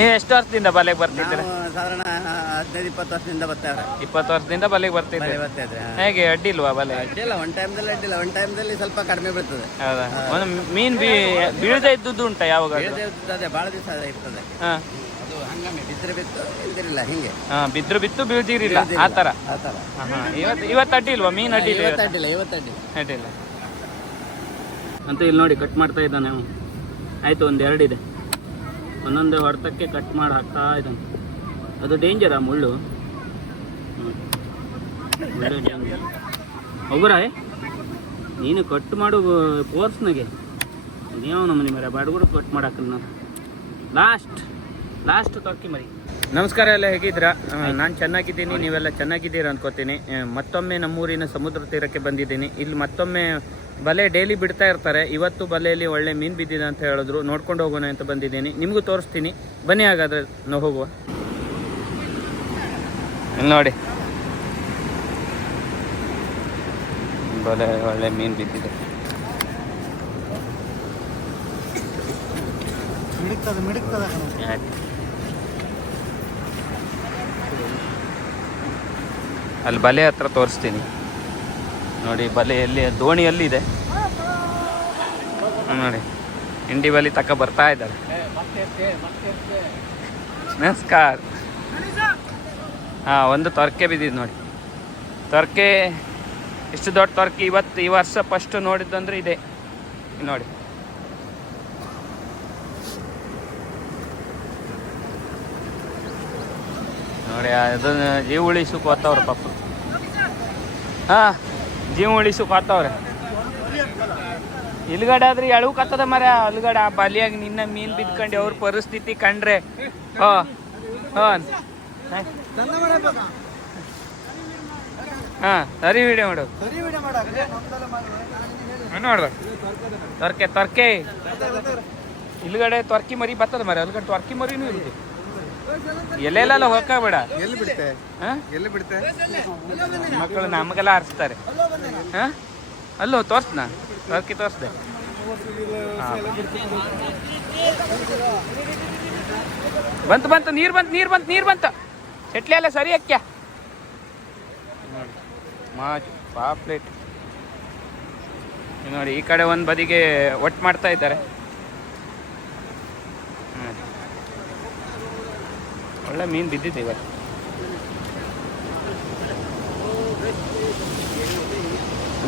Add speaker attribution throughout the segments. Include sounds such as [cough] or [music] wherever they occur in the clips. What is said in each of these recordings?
Speaker 1: ನೀವು ಎಷ್ಟು ವರ್ಷದಿಂದ ಬಲೆಗೆ ಬರ್ತಿದ್ದೀರಾ?
Speaker 2: ಸಾಧಾರಣ ಹದಿನೈದು ಇಪ್ಪತ್ತು ವರ್ಷದಿಂದ ಬರ್ತಾರೆ
Speaker 1: ಇಪ್ಪತ್ತು ವರ್ಷದಿಂದ ಬಲೆಗೆ ಬರ್ತಿದ್ದೀರಾ?
Speaker 2: ಬರ್ತಿದ್ರೆ
Speaker 1: ಹೇಗೆ ಅಡ್ಡಿಲ್ವಾ ಬಲೆ?
Speaker 2: ಅಡ್ಡಿಲ್ಲ ಒನ್ ಟೈಮ್ದಲ್ಲಿ ಅಡ್ಡಿಲ್ಲ ಒನ್ ಟೈಮ್ದಲ್ಲಿ ಸ್ವಲ್ಪ ಕಡಿಮೆ ಬೀಳ್ತದೆ.
Speaker 1: ಹೌದಾ? ಒಂದು ಮೀನ್ ಬಿ ಬೀಳದೆ ಇದ್ದದ್ದು ಉಂಟಾ ಯಾವಾಗ
Speaker 2: ಇರ್ತದೆ ಭಾಳ ದಿವಸ ಇರ್ತದೆ.
Speaker 1: ಹಾ.
Speaker 2: ಅದು ಬಿದ್ದರೆ ಬಿತ್ತು ಇಲ್ದಿರಿಲ್ಲ ಹಿಂಗೆ.
Speaker 1: ಹಾ ಬಿದ್ರು ಬಿತ್ತು ಬೀಳ್ದಿರಿಲ್ಲ ಆ ಥರ
Speaker 2: ಆ ಥರ.
Speaker 1: ಇವತ್ತು ಇವತ್ತು ಅಡ್ಡಿಲ್ವಾ? ಮೀನ್ ಅಡ್ಡಿಲ್ಲ
Speaker 2: ಇವತ್ತು? ಅಡ್ಡಿಲ್ಲ ಇವತ್ತು ಅಡ್ಡಿಲ್ಲ.
Speaker 1: ಅಡ್ಡಿಲ್ಲ. ಅಂತ ಇಲ್ಲಿ ನೋಡಿ ಕಟ್ ಮಾಡ್ತಾ ಇದ್ದಾನೆ ಆಯ್ತು ಒಂದು ಎರಡಿದೆ ಒಂದೊಂದೇ ಹೊಡೆತಕ್ಕೆ ಕಟ್ ಮಾಡಿ ಹಾಕ್ತಾ ಇದ್ದಾನೆ. ಅದು ಡೇಂಜರಾ ಹ್ಮ್. ಮುಳ್ಳು ಡೇಂಜರ್ ಒಬ್ಬರ ನೀನು ಕಟ್ ಮಾಡು ಫೋರ್ಸ್ನಾಗೆ ನೀವು ನಮ್ಮನೆ ಮರ ಬಾಡ್ಗುಡು ಕಟ್ ಮಾಡಾಕ ನಾನು. ಲಾಸ್ಟ್ ಲಾಸ್ಟ್ ತೊಕ್ಕಿ ಮರಿ. ನಮಸ್ಕಾರ ಎಲ್ಲ ಹೇಗಿದ್ದೀರಾ? ನಾನು ಚೆನ್ನಾಗಿದ್ದೀನಿ ನೀವೆಲ್ಲ ಚೆನ್ನಾಗಿದ್ದೀರಾ ಅನ್ಕೋತೀನಿ. ಮತ್ತೊಮ್ಮೆ ನಮ್ಮೂರಿನ ಸಮುದ್ರ ತೀರಕ್ಕೆ ಬಂದಿದ್ದೀನಿ. ಇಲ್ಲಿ ಮತ್ತೊಮ್ಮೆ ಬಲೆ ಡೈಲಿ ಬಿಡ್ತಾ ಇರ್ತಾರೆ. ಇವತ್ತು ಬಲೆಯಲ್ಲಿ ಒಳ್ಳೆ ಮೀನು ಬಿದ್ದಿದೆ ಅಂತ ಹೇಳಿದ್ರು. ನೋಡ್ಕೊಂಡು ಹೋಗೋಣ ಅಂತ ಬಂದಿದ್ದೀನಿ. ನಿಮಗೂ ತೋರಿಸ್ತೀನಿ. ಬನ್ನಿ ಹಾಗಾದ್ರೆ ನಾವು ಹೋಗುವ. ಇಲ್ಲಿ ನೋಡಿ. ಬಲೆ ಒಳ್ಳೆ ಮೀನು ಬಿದ್ದಿದೆ.
Speaker 2: ಮಿಡಿಕ್ತದೆ ಮಿಡುಕ್ತದೆ
Speaker 1: ಅಲ್ಲಿ ಬಲೆ ಹತ್ರ ತೋರಿಸ್ತೀನಿ. ನೋಡಿ, ಬಲೆಯಲ್ಲಿ, ದೋಣಿಯಲ್ಲಿ ಇದೆ. ನೋಡಿ. ಇಂಡಿ ಬಲಿ ತಕ್ಕ ಬರ್ತಾ ಇದ್ದಾರೆ. ನಮಸ್ಕಾರ. ಹಾಂ, ಒಂದು ತೊರಕೆ ಬಿದ್ದಿದ್ದು ನೋಡಿ. ತೊರಕೆ, ಇಷ್ಟು ದೊಡ್ಡ ತೊರಕೆ ಇವತ್ತು ಈ ವರ್ಷ ಫಸ್ಟ್ ಅಂದರೆ ಇದೆ. ನೋಡಿ. ನೋಡಿ, ಅದನ್ನ ಜೀವ ಉಳಿಸಕ್ಕೆ ಹೋಗ್ತಾವ್ರೆ ಪಾಪ. ಹಾಂ ಜೀವ ಉಳಿಸಕ್ಕೆ ಹೋಗ್ತಾವ್ರೆ ಇಲ್ಗಡೆ ಆದ್ರೆ ಎಳವಕತ್ತದ ಮರ ಅಲ್ಗಡೆ ಆ ಬಲಿಯಾಗಿ ನಿನ್ನ ಮೀನ್ ಬಿದ್ಕೊಂಡು ಅವ್ರ ಪರಿಸ್ಥಿತಿ ಕಂಡ್ರೆ. ಹೋ, ಹಾಂ. ಹಾಂ, ಸರಿ ವಿಡಿಯೋ ಮಾಡು. ನೋಡ್ದ ತೊರ್ಕೆ ತೊರ್ಕೆ. ಇಲ್ಗಡೆ ತೊರ್ಕಿ ಮರಿ ಬತ್ತದ ಮರ ಅಲ್ಗಡೆ ತೊರ್ಕಿ ಮರಿನೂ ಇರುತ್ತೆ ಎಲ್ಲೆಲ್ಲ ಹೋಗ್ಬೇಡ.
Speaker 2: ಎಲ್ಲಿ ಬಿಡುತ್ತೆ? ಎಲ್ಲಿ ಬಿಡುತ್ತೆ?
Speaker 1: ಮಕ್ಕಳು ನಮಗೆಲ್ಲ ಹರಿಸ್ತಾರೆ ಹಾ? ಅಲ್ಲೋ ತೋರ್ಸ್ನಾ. ತೋರ್ಕಿ ತೋರಿಸ್ದೆ. ಬಂತು ಬಂತು ನೀರು ಬಂತು ನೀರು ಬಂತು ನೀರು ಬಂತು. ಚಟ್ಲಿ ಎಲ್ಲ ಸರಿ ಅಕ್ಕ ಮಾಜು ಪಾಪ್ಲೇಟ್. ನೋಡಿ ಈ ಕಡೆ ಒಂದು ಬದಿಗೆ ಒಟ್ಟು ಮಾಡ್ತಾ ಇದ್ದಾರೆ. ಒಳ್ಳೆ ಮೀನು ಬಿದ್ದಿದೆ ಇವತ್ತು.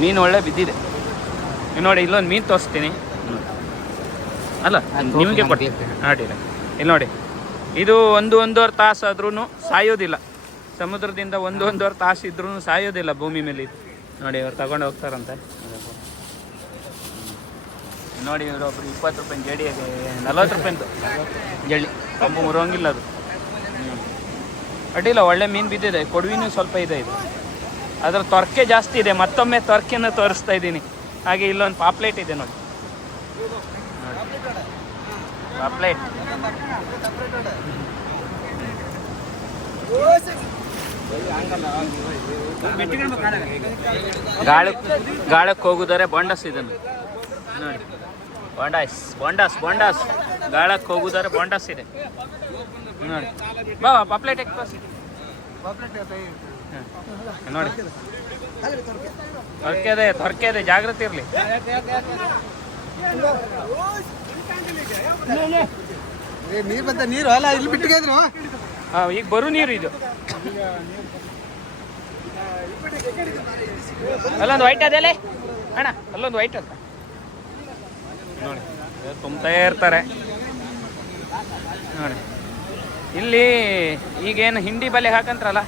Speaker 1: ಮೀನು ಒಳ್ಳೆ ಬಿದ್ದಿದೆ. ನೋಡಿ ಇಲ್ಲೊಂದು ಮೀನು ತೋರಿಸ್ತೀನಿ. ಅಲ್ಲ ನಿಮಗೆ ಕೊಡ್ತೀನಿ. ಅಡ್ಡಿಲ್ಲ ಇಲ್ಲಿ ನೋಡಿ ಇದು ಒಂದು ಒಂದೂವರೆ ತಾಸು ಆದ್ರೂ ಸಾಯೋದಿಲ್ಲ. ಸಮುದ್ರದಿಂದ ಒಂದು ಒಂದೂವರೆ ತಾಸು ಇದ್ರೂ ಸಾಯೋದಿಲ್ಲ ಭೂಮಿ ಮೇಲೆ ಇದು ನೋಡಿ ಇವ್ರು ತಗೊಂಡು ಹೋಗ್ತಾರಂತೆ. ನೋಡಿ ಇವರು ಒಬ್ರು ಇಪ್ಪತ್ತು ರೂಪಾಯಿ ಜಡಿ ನಲ್ವತ್ತು ರೂಪಾಯಿಂದು. ಜಡಿ ಕೊಂಬು ಮುರೋಂಗಿಲ್ಲ ಅದು. ಅಡ್ಡಿಲ್ಲ, ಒಳ್ಳೆ ಮೀನು ಬಿದ್ದಿದೆ, ಕೊಡುವಿನೂ ಸ್ವಲ್ಪ ಇದೆ ಇದು. ಅದರ ತೊರ್ಕೆ ಜಾಸ್ತಿ ಇದೆ, ಮತ್ತೊಮ್ಮೆ ತೊರ್ಕೆನ ತೋರಿಸ್ತಾ ಇದ್ದೀನಿ. ಹಾಗೆ ಇಲ್ಲೊಂದು ಪಾಪ್ಲೇಟ್ ಇದೆ ನೋಡಿ. ಪಾಪ್ಲೇಟ್. ಗಾಳಕ್ಕೆ ಗಾಳಕ್ಕೆ ಹೋಗುದರೆ ಬೊಂಡಸ್ ಇದನ್ನು ನೋಡಿ. ಬಾಂಡಾಸ್ ಬಾಂಡಾಸ್ ಬಾಂಡಾಸ್ ಗಾಳಕ್ಕೆ ಹೋಗುದರೆ ಬೊಂಡಸ್ ಇದೆ. ನೋಡಿ ಬಾ ಪಾಪ್ಲೇಟ್ ಎಕ್ಸ್ಪ್ರೆಸ್. ನೋಡಿ. ತೊರ್ಕೆದೆ ತೊರ್ಕೆ ಇದೆ ಜಾಗೃತಿ ಇರಲಿ
Speaker 2: ನೀರು ಬಂತ ನೀರು ಅಲ್ಲ ಇಲ್ಲಿ ಬಿಟ್ಟಿದ್ರು
Speaker 1: ಹಾಂ ಈಗ ಬರು ನೀರು ಇದು. ಅಲ್ಲೊಂದು ವೈಟ್ ಅದೆಲೆ? ಅಣ್ಣ ಅಲ್ಲೊಂದು ವೈಟ್ ಅದ. ನೋಡಿ ತುಂಬ ತುಂಬ್ತಾ ಇರ್ತಾರೆ. ನೋಡಿ. ಇಲ್ಲಿ ಈಗೇನು ಹಿಂಡಿ ಬಲೆ ಹಾಕಂತ್ರಲ್ಲ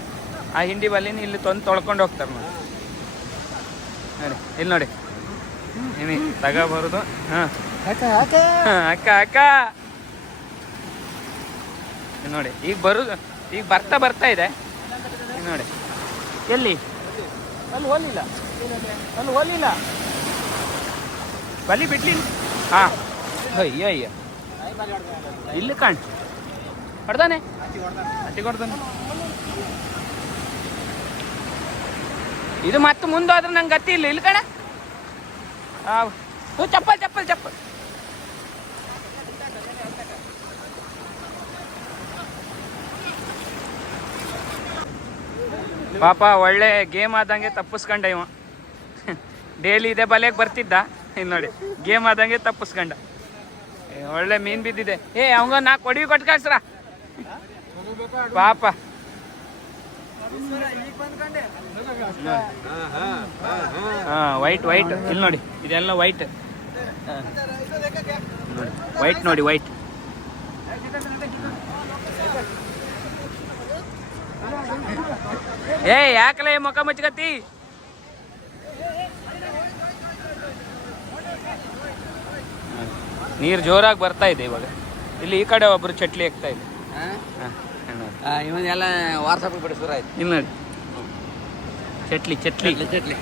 Speaker 1: ಆ ಹಿಂಡಿ ಬಲೆನ ಇಲ್ಲಿ ತಂದು ತೊಳ್ಕೊಂಡು ಹೋಗ್ತಾರೆ ನೋಡಿ. ನೋಡಿ ಇಲ್ಲಿ ನೋಡಿ. ನಿಮಗೆ ತಗೋಬಾರ್ದು. ಹಾಂ. ಅಕ್ಕ ಅಕ್ಕ. ನೋಡಿ ಈಗ ಬರು ಈಗ ಬರ್ತಾ ಬರ್ತಾ ಇದೆ. ನೋಡಿ. ಎಲ್ಲಿ? ಅಲ್ಲಿ ಹೋಲಿಲ್ಲ ಅಲ್ಲಿ ಹೋಲಿಲ್ಲ ಬಲಿ ಬಿಡ್ಲಿ ಹಾಂ. ಅಯ್ಯ ಅಯ್ಯ ಇಲ್ಲಿ ಕಾಣ್. ಹೊಡ್ದಾನೆ? ಹೊಡ್ದಾನೆ. ಇದು ಮತ್ತೆ ಮುಂದೋದ್ರೆ ನಂಗೆ ಗತಿ ಇಲ್ಲ. ಇಲ್ಲಿ ಕಣ. ಹ್ಞೂ ಚಪ್ಪಲ್ ಚಪ್ಪಲ್ ಚಪ್ಪಲ್. ಪಾಪ ಒಳ್ಳೆ ಗೇಮ್ ಆದಂಗೆ ತಪ್ಪಿಸ್ಕೊಂಡ ಇವ. ಡೈಲಿ ಇದೆ ಬಲೆಗೆ ಬರ್ತಿದ್ದ. ಇನ್ನು ನೋಡಿ ಗೇಮ್ ಆದಂಗೆ ತಪ್ಪಿಸ್ಕೊಂಡ. ಒಳ್ಳೆ ಮೀನು ಬಿದ್ದಿದೆ. ಏ ಅವಂಗ ನಾ ಕೊಡಿ ಕೊಟ್ಟು ಕಳ್ಸ್ರ ಪಾಪ. ಹಾ ವೈಟ್ ವೈಟ್ ಇಲ್ಲಿ ನೋಡಿ ಇದೆಲ್ಲ ವೈಟ್ ವೈಟ್ ನೋಡಿ ವೈಟ್ ಏ ಯಾಕಲೇ ಮುಖ ಮುಚ್ಕತಿ ನೀರು ಜೋರಾಗಿ ಬರ್ತಾ ಇದೆ ಇವಾಗ. ಇಲ್ಲಿ ಈ ಕಡೆ ಒಬ್ರು ಚಟ್ಲಿ ಹಾಕ್ತಾ ಇದೆ ಹಾ.
Speaker 2: ಇವನ್ನೆಲ್ಲ ವಾಟ್ಸಪ್ಗೆ ಬಿಡಿ ಶುರು ಆಯ್ತು.
Speaker 1: ಇಲ್ಲ ನೋಡಿ ಚಟ್ಲಿ. ಚಟ್ಲಿ
Speaker 2: ಚಟ್ಲಿ.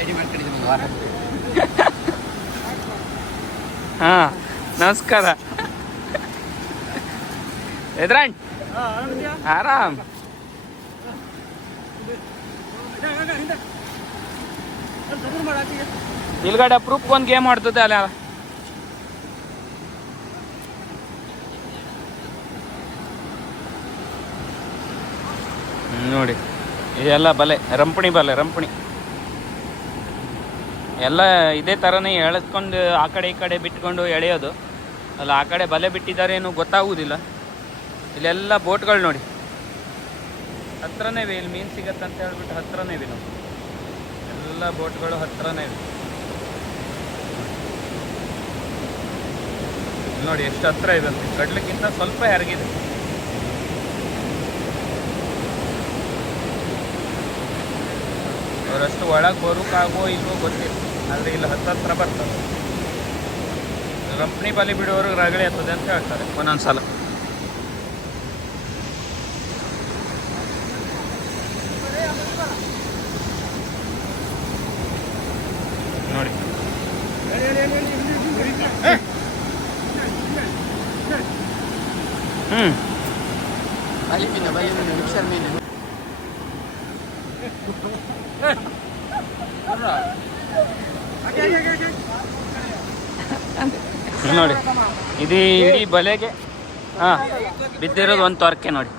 Speaker 2: ಐಡಿ ಮಾಡ್ಕೊಂಡಿದ್ದೀನಿ
Speaker 1: ಹಾ ನಮಸ್ಕಾರ. ಎದ್ರಾಣ್. ಆರಾಮ್. ನಿಲ್ಗಡೆ ಪ್ರೂಫ್ ಒಂದು ಗೇಮ್ ಆಡ್ತದೆ ಅಲ್ಲ. ನೋಡಿ, ಇದೆಲ್ಲ ಬಲೆ, ರಂಪಣಿ ಬಲೆ, ರಂಪಣಿ. ಎಲ್ಲ ಇದೇ ಥರನೇ ಎಳೆಸ್ಕೊಂಡು ಆ ಕಡೆ ಈ ಕಡೆ ಬಿಟ್ಕೊಂಡು ಎಳೆಯೋದು. ಅಲ್ಲ, ಆ ಕಡೆ ಬಲೆ ಬಿಟ್ಟಿದ್ದಾರೆ ಏನು ಗೊತ್ತಾಗುವುದಿಲ್ಲ. ಇಲ್ಲೆಲ್ಲ ಬೋಟ್ಗಳು ನೋಡಿ. ಹತ್ರನೇ ಇವೆ, ಇಲ್ಲಿ ಮೀನು ಸಿಗತ್ತೆ ಅಂತ ಹೇಳ್ಬಿಟ್ಟು ಹತ್ರನೇ ಇವೆ ನಾವು ಎಲ್ಲ ಬೋಟ್ಗಳು ಹತ್ರನೇ ಇವೆ. ನೋಡಿ, ಎಷ್ಟು ಹತ್ರ ಇದೆ ಕಡ್ಲಕ್ಕಿಂತ ಸ್ವಲ್ಪ ಎರಗಿದೆ ಅವರಷ್ಟು ಒಳಗೆ ಬರೋಕ್ಕಾಗೋ ಇಲ್ವೋ ಗೊತ್ತಿಲ್ಲ. ಆದರೆ ಇಲ್ಲಿ ಹತ್ತತ್ರ ಬರ್ತಾರೆ ಕಂಪ್ನಿ ಬಲಿ ಬಿಡುವವ್ರಿಗೆ ರಗಳೆ ಆಗ್ತದೆ ಅಂತ ಹೇಳ್ತಾರೆ. ಒಂದೊಂದು ಸಲ. ನೋಡಿ. ಹ್ಞೂ
Speaker 2: ಬಲಿ ಮೀನು ಬಲಿ ಮೀನು ಮಿಕ್ಸರ್ ಮೀನು.
Speaker 1: ನೋಡಿ ಇದು ಇಡೀ ಬಲೆಗೆ ಹಾಂ ಬಿದ್ದಿರೋದು ಒಂದು ತೊರಕೆ ನೋಡಿ.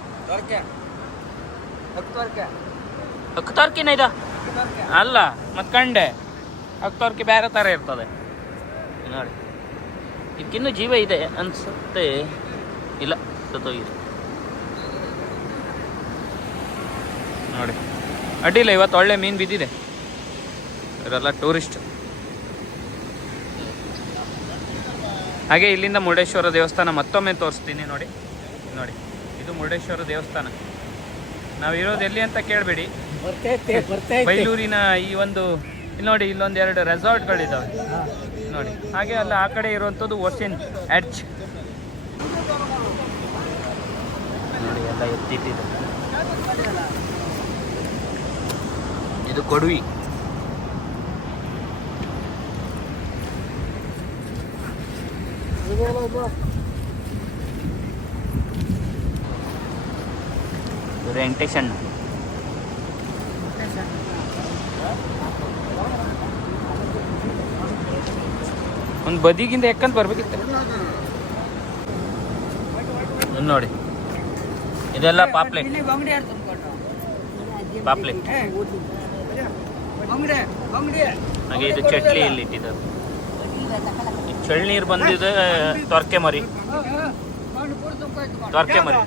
Speaker 1: ಹಕ್ಕು ತೊರ್ಕಿನ ಇದು? ಅಲ್ಲ ಮತ್ತು ಕಂಡೆ ತೊರ್ಕಿ ಬೇರೆ ಥರ ಇರ್ತದೆ. ನೋಡಿ. ಇದಕ್ಕಿನ್ನೂ ಜೀವ ಇದೆ ಅನ್ಸುತ್ತೆ. ಇಲ್ಲ ಸತ್ತೋಗಿದೆ. ನೋಡಿ. ಅಡ್ಡಿಲ್ಲ ಇವತ್ತು ಒಳ್ಳೆ ಮೀನು ಬಿದ್ದಿದೆ. ಇವರೆಲ್ಲ ಟೂರಿಸ್ಟ್ ಹಾಗೆ ಇಲ್ಲಿಂದ ಮುರುಡೇಶ್ವರ ದೇವಸ್ಥಾನ ಮತ್ತೊಮ್ಮೆ ತೋರಿಸ್ತೀನಿ ನೋಡಿ. ನೋಡಿ ಇದು ಮುರುಡೇಶ್ವರ ದೇವಸ್ಥಾನ. ನಾವು ಇರೋದು ಎಲ್ಲಿ ಅಂತ ಕೇಳಬೇಡಿ. ಬೈಲೂರಿನ ಈ ಒಂದು ಇಲ್ಲಿ ನೋಡಿ ಇಲ್ಲೊಂದು ಎರಡು ರೆಸಾರ್ಟ್ಗಳಿದ್ದಾವೆ ನೋಡಿ ಹಾಗೆ ಅಲ್ಲ ಆ ಕಡೆ ಇರುವಂಥದ್ದು ಓಷನ್ ಎಡ್ಜ್. ನೋಡಿ ಎಲ್ಲ ಎತ್ತಿಟ್ಟಿದೆ ಇದು ಕೊಡುವಿ. ಅಣ್ಣ. ಒಂದು ಬದಿಗಿಂದ ಎಕ್ಕಂತ ಬರ್ಬೇಕಿತ್ತು. ನೋಡಿ. ಇದೆಲ್ಲ ಪಾಪ್ಲೆಟ್. ಪಾಪ್ಲೆಟ್. ಹಾಗೆ ಇದು ಚಟ್ಲಿ ಇಲ್ಲಿ. ಇಟ್ಟಿದ್ದಾರೆ ಚಳ್ನೀರು ಬಂದಿದೆ ತೊರ್ಕೆ ಮರಿ. ತೊರ್ಕೆ ಮರಿ.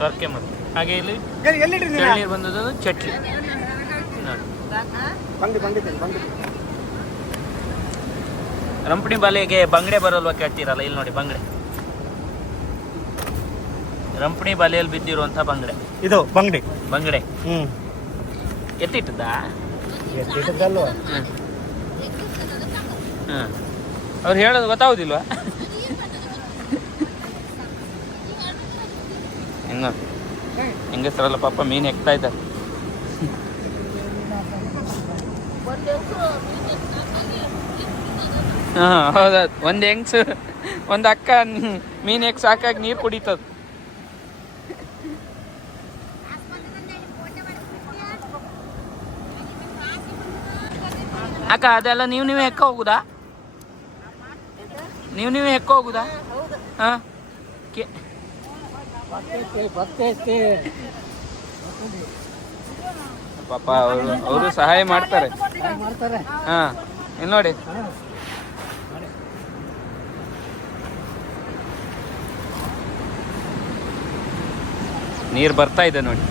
Speaker 1: ತೊರ್ಕೆ ಮರಿ. ಹಾಗೆ ಇಲ್ಲಿ ಚಳ್ನೀರು ಬಂದದ್ದು ಚಟ್ಲಿ ರಂಪಣಿ ಬಾಲಿಗೆ ಬಂಗಡೆ ಬರಲ್ವಾ ಕೇಳ್ತೀರಲ್ಲ? ಇಲ್ಲಿ ನೋಡಿ ಬಂಗಡೆ. ರಂಪಣಿ ಬಾಲಿಯಲ್ಲಿ ಬಿದ್ದಿರುವಂಥ ಬಂಗಡೆ.
Speaker 2: ಇದು ಬಂಗಡೆ.
Speaker 1: ಬಂಗಡೆ.
Speaker 2: ಹ್ಮ್.
Speaker 1: ಎತ್ತಿಟ್ಟದ
Speaker 2: ಎತ್ತಿಟ್ಟದಲ್ವ
Speaker 1: ಹ್ಮ್ ಹ್ಮ್ ಅವ್ರು ಹೇಳೋದು ಗೊತ್ತಾಗುದಿಲ್ವಾ? ಇನ್ನು ಹೆಂಗಸರಲ್ಲ ಪಾಪ ಮೀನು ಎಕ್ತಾ ಇದ್ದಾರೆ. ಹಾ ಹೌದಾ. ಒಂದು ಹೆಂಗ್ಸು ಒಂದು ಅಕ್ಕ ಮೀನು ಹೆಕ್ ಸಾಕಾಗಿ ನೀರು ಕುಡಿತದ. ಅಕ್ಕ, ಅದೆಲ್ಲ ನೀವು, ನೀವೇ ಹೆಕ್ಕ ಹೋಗುದಾ? ನೀವು, ನೀವೇ ಹೆಕ್ಕ ಹೋಗುದಾ?
Speaker 2: ಕೆ
Speaker 1: ಪಾಪ, ಅವರು ಅವರು ಸಹಾಯ ಮಾಡ್ತಾರೆ.
Speaker 2: ಹ
Speaker 1: ಹಾ ಇಲ್ಲಿ ನೋಡಿ. ನೀರು ಬರ್ತಾ ಇದೆ ನೋಡಿ.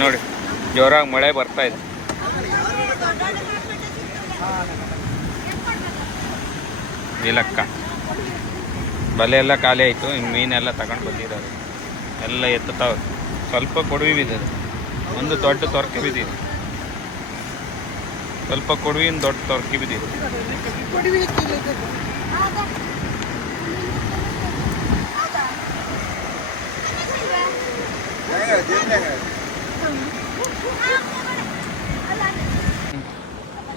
Speaker 1: ನೋಡಿ, ಜೋರಾಗಿ ಮಳೆ ಬರ್ತಾ ಇದೆ. ಇಲಕ್ಕ ಬಲೆ ಎಲ್ಲ ಖಾಲಿ ಆಯಿತು ಇನ್ನು ಮೀನೆಲ್ಲ ತಗೊಂಡು ಬಂದಿದ್ದಾರೆ. ಎಲ್ಲ ಎತ್ತುತ್ತಾವೆ. ಸ್ವಲ್ಪ ಕೊಡವಿ ಬಿದ್ದಿದೆ. ಒಂದು ದೊಡ್ಡ ತೊರಕೆ ಬಿದ್ದಿದೆ. ಸ್ವಲ್ಪ ಕೊಡುವಿನ ದೊಡ್ಡ ತೊರಕೆ ಬಿದ್ದಿದೆ.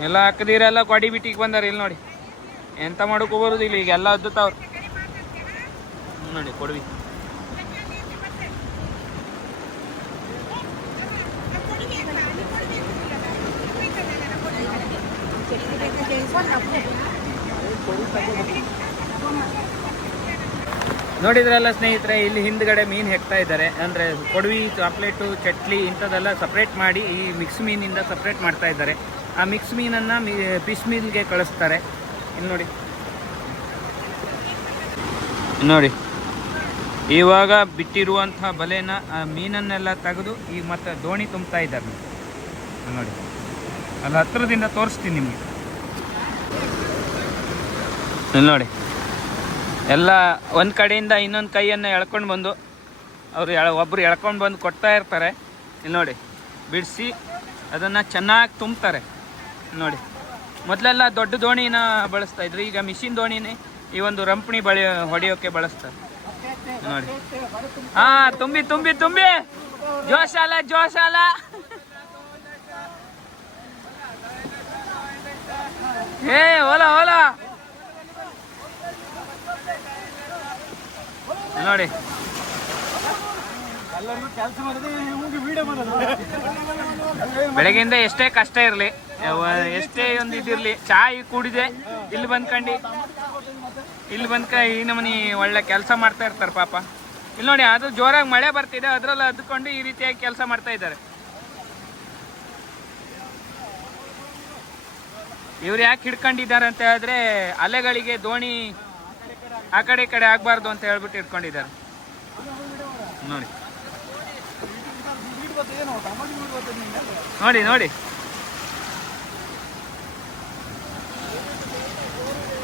Speaker 1: ಎಲ್ಲ ಹಾಕದಿರೆಲ್ಲ ಕೊಡಿ ಬಿಟ್ಟಿಗೆ ಬಂದಾರ, ಇಲ್ಲಿ ನೋಡಿ. ಎಂತ ಮಾಡೋಕ್ಕೂ ಇಲ್ಲಿ ಈಗ ಎಲ್ಲ ಅದ್ದುತ್ತವ್ರು. ನೋಡಿ, ಕೊಡ್ವಿ. ನೋಡಿದ್ರಲ್ಲ ಸ್ನೇಹಿತರೆ, ಇಲ್ಲಿ ಹಿಂದ್ಗಡೆ ಮೀನು ಹೆಕ್ತಾ ಇದ್ದಾರೆ. ಅಂದರೆ ಕೊಡವಿ, ಚಾಕ್ಲೇಟು, ಚಟ್ಲಿ ಇಂಥದ್ದೆಲ್ಲ ಸಪ್ರೇಟ್ ಮಾಡಿ ಈ ಮಿಕ್ಸ್ ಮೀನಿಂದ ಸಪ್ರೇಟ್ ಮಾಡ್ತಾ ಇದ್ದಾರೆ. ಆ ಮಿಕ್ಸ್ ಮೀನನ್ನು ಮೀ ಫಿಶ್ ಮೀನ್ಗೆ ಕಳಿಸ್ತಾರೆ. ಇಲ್ಲಿ ನೋಡಿ. ನೋಡಿ. ಇವಾಗ ಬಿಟ್ಟಿರುವಂತಹ ಬಲೆನ, ಆ ಮೀನನ್ನೆಲ್ಲ ತೆಗೆದು ಈಗ ಮತ್ತೆ ದೋಣಿ ತುಂಬ್ತಾ ಇದ್ದಾರೆ. ನೋಡಿ. ಅಲ್ಲಿ, ಹತ್ರದಿಂದ ತೋರಿಸ್ತೀನಿ ನಿಮಗೆ. ನೋಡಿ. ಎಲ್ಲ ಒಂದು ಕಡೆಯಿಂದ ಇನ್ನೊಂದು ಕೈಯನ್ನು ಎಳ್ಕೊಂಡು ಬಂದು, ಅವರು ಎಳ ಒಬ್ಬರು ಎಳ್ಕೊಂಡು ಬಂದು ಕೊಡ್ತಾ ಇರ್ತಾರೆ. ಇಲ್ಲಿ ನೋಡಿ, ಬಿಡಿಸಿ ಅದನ್ನು ಚೆನ್ನಾಗಿ ತುಂಬ್ತಾರೆ. ನೋಡಿ, ಮೊದಲೆಲ್ಲ ದೊಡ್ಡ ದೋಣಿನ ಬಳಸ್ತಾ ಇದ್ರು, ಈಗ ಮಿಷಿನ್ ದೋಣಿನೇ ಈ ಒಂದು ರಂಪಣಿ ಬಳಿ, ಹೊಡೆಯೋಕೆ ಬಳಸ್ತಾರೆ. ನೋಡಿ. ಹಾ, ತುಂಬಿ ತುಂಬಿ ತುಂಬಿ! ಜೋಶಾಲ ಜೋಶಾಲ! ಏ, ಓಲಾ ಓಲಾ! ನೋಡಿ.
Speaker 2: ಬೆಳಗಿಂದ
Speaker 1: ಬೆಳಗ್ಗೆಯಿಂದ ಎಷ್ಟೇ ಕಷ್ಟ ಇರಲಿ ಎಷ್ಟೇ ಒಂದು ಇದಿರಲಿ ಚಾಯ್ ಕುಡಿದೆ ಇಲ್ಲಿ ಬಂದ್ಕಂಡು ಇಲ್ಲಿ ಬಂದ್ಕ ಈ ನಮನಿ ಒಳ್ಳೆ ಕೆಲಸ ಮಾಡ್ತಾ ಇರ್ತಾರೆ ಪಾಪ. ಇಲ್ಲಿ ನೋಡಿ ಅದು ಜೋರಾಗಿ ಮಳೆ ಬರ್ತಿದೆ ಅದ್ರಲ್ಲಿ ಅದ್ಕೊಂಡು ಈ ರೀತಿಯಾಗಿ ಕೆಲಸ ಮಾಡ್ತಾ ಇದ್ದಾರೆ. ಇವ್ರು ಯಾಕೆ ಹಿಡ್ಕೊಂಡಿದ್ದಾರೆ ಅಂತ ಹೇಳಿದ್ರೆ ಅಲೆಗಳಿಗೆ ದೋಣಿ ಆ ಕಡೆ ಈ ಕಡೆ ಆಗಬಾರ್ದು ಅಂತ ಹೇಳ್ಬಿಟ್ಟು ಇಟ್ಕೊಂಡಿದ್ದಾರೆ. ನೋಡಿ. ನೋಡಿ ನೋಡಿ.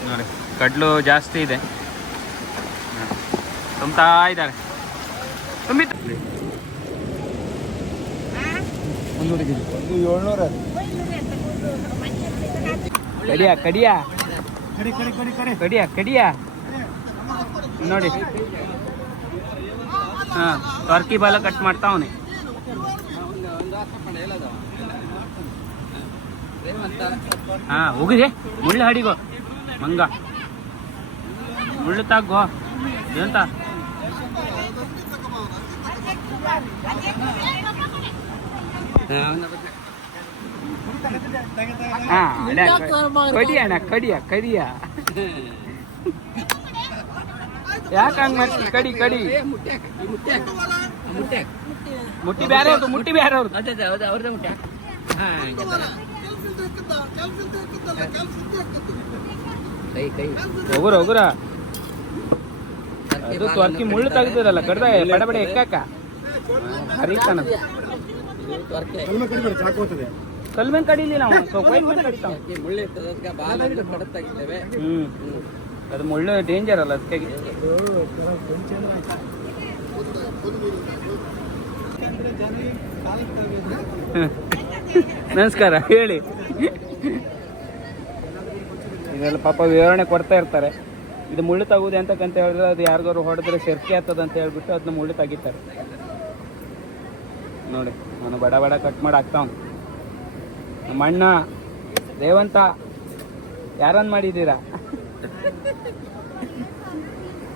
Speaker 1: ನೋಡಿ, ಕಡ್ಲು ಜಾಸ್ತಿ ಇದೆ. ತುಂಬ್ತಾ ಇದ್ದಾರೆ. ತುಂಬಿ
Speaker 2: ಕಡಿಯಾ ಕಡಿಯಾ.
Speaker 1: ಕಡಿಯಾ ಕಡಿಯಾ
Speaker 2: ಕಡಿ ಕಡಿ ಕಡಿ ಕಡಿ
Speaker 1: ಕಡಿಯ ಕಡಿಯ. ನೋಡಿ. ಹಾ ಟರ್ಕಿ ಬಾಲ ಕಟ್ ಮಾಡ್ತಾವನೆ ಹಾ ಹೋಗಿದೆ. ಮುಳ್ಳು ಹಾಡಿಗೋ. ಮಂಗ. ಮುಳ್ಳು ತಾಗೋ ಎಂತ ಹಾ ಅಣ್ಣ, ಕಡಿ ಅಣ್ಣ ಕಡಿಯ ಕಡಿಯ. ಯಾಕೆ ಹಂಗ್ ಮಾಡ್ತೀವಿ ಕಡಿ ಕಡಿ. ಮುಟ್ಟಿ ಬೇರೆ ಅವ್ರದ್ದು ಮುಟ್ಟಿ ಬ್ಯಾರೆ ಅವ್ರದ್ದು ಹೋಗುರ ಹೋಗುರ ಅದು ತ್ವರ್ಕಿ ಮುಳ್ಳು ತೆಗ್ದಿರಲ್ಲ ಕಡ್ದ ಬಡ ಬಡ ಎಕ್ಕಾಕ.
Speaker 2: ಕಡಿಮೆ ಸಾಕೋತದೆ
Speaker 1: ಕಲ್ಮೇನ್ ಅವ ಕೊಯ್ಲ್ ಮೇಲೆ ಕಡಿತಾವ. ಹ್ಮ್. ಅದು ಮುಳ್ಳು ಡೇಂಜರ್ ಅಲ್ಲ ಅದಕ್ಕೆ [laughs] ನಮಸ್ಕಾರ, ಹೇಳಿ. ಇದೆಲ್ಲ ಪಾಪ ವಿವರಣೆ ಕೊಡ್ತಾ ಇರ್ತಾರೆ. ಇದು ಮುಳ್ಳು ತಗೋದೆ ಅಂತಕ್ಕಂತ ಹೇಳಿದ್ರೆ ಅದು ಯಾರಿಗಾರು ಹೊಡೆದ್ರೆ ಸೆರ್ಕೆ ಆಗ್ತದ ಅಂತ ಹೇಳ್ಬಿಟ್ಟು ಅದನ್ನ ಮುಳ್ಳು ತೆಗಿತಾರೆ. ನೋಡಿ ನಾನು ಬಡ ಬಡ ಕಟ್ ಮಾಡಿ ಹಾಕ್ತಾವ್ ನಮ್ಮ ಅಣ್ಣ ದೇವಂತ ಯಾರನ್ನು ಮಾಡಿದ್ದೀರಾ?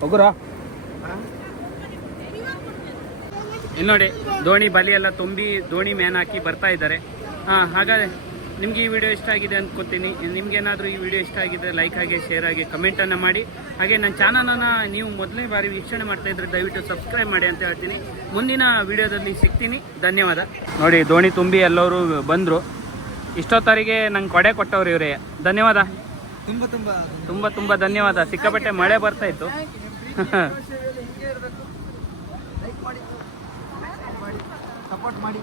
Speaker 1: ಹೋಗುರ ಇಲ್ಲಿ ನೋಡಿ ದೋಣಿ ಬಲಿ ಎಲ್ಲ ತುಂಬಿ ದೋಣಿ ಮ್ಯಾನ್ ಹಾಕಿ ಬರ್ತಾ ಇದ್ದಾರೆ. ಹಾಂ ಹಾಗಾದ್ರೆ ನಿಮಗೆ ಈ ವಿಡಿಯೋ ಇಷ್ಟ ಆಗಿದೆ ಅಂದ್ಕೊತೀನಿ ನಿಮ್ಗೇನಾದರೂ ಈ ವಿಡಿಯೋ ಇಷ್ಟ ಆಗಿದೆ ಲೈಕ್ ಆಗಿ ಶೇರ್ ಆಗಿ ಕಮೆಂಟನ್ನು ಮಾಡಿ. ಹಾಗೆ ನನ್ನ ಚಾನಲನ್ನು ನೀವು ಮೊದಲನೇ ಬಾರಿ ವೀಕ್ಷಣೆ ಮಾಡ್ತಾ ಇದ್ರೆ ದಯವಿಟ್ಟು ಸಬ್ಸ್ಕ್ರೈಬ್ ಮಾಡಿ ಅಂತ ಹೇಳ್ತೀನಿ. ಮುಂದಿನ ವಿಡಿಯೋದಲ್ಲಿ ಸಿಗ್ತೀನಿ. ಧನ್ಯವಾದ. ನೋಡಿ ದೋಣಿ ತುಂಬಿ ಎಲ್ಲರೂ ಬಂದರು. ಇಷ್ಟೊತ್ತರಿಗೆ ನಂಗೆ ಕೊಡೆ ಕೊಟ್ಟವ್ರು ಇವರೇ. ಧನ್ಯವಾದ.
Speaker 2: ತುಂಬ ತುಂಬ
Speaker 1: ತುಂಬ ತುಂಬ ಧನ್ಯವಾದ. ಸಿಕ್ಕಾಪಟ್ಟೆ ಮಳೆ ಬರ್ತಾ ಇತ್ತು. [laughs]
Speaker 2: ಸಪೋರ್ಟ್ ಮಾಡಿ.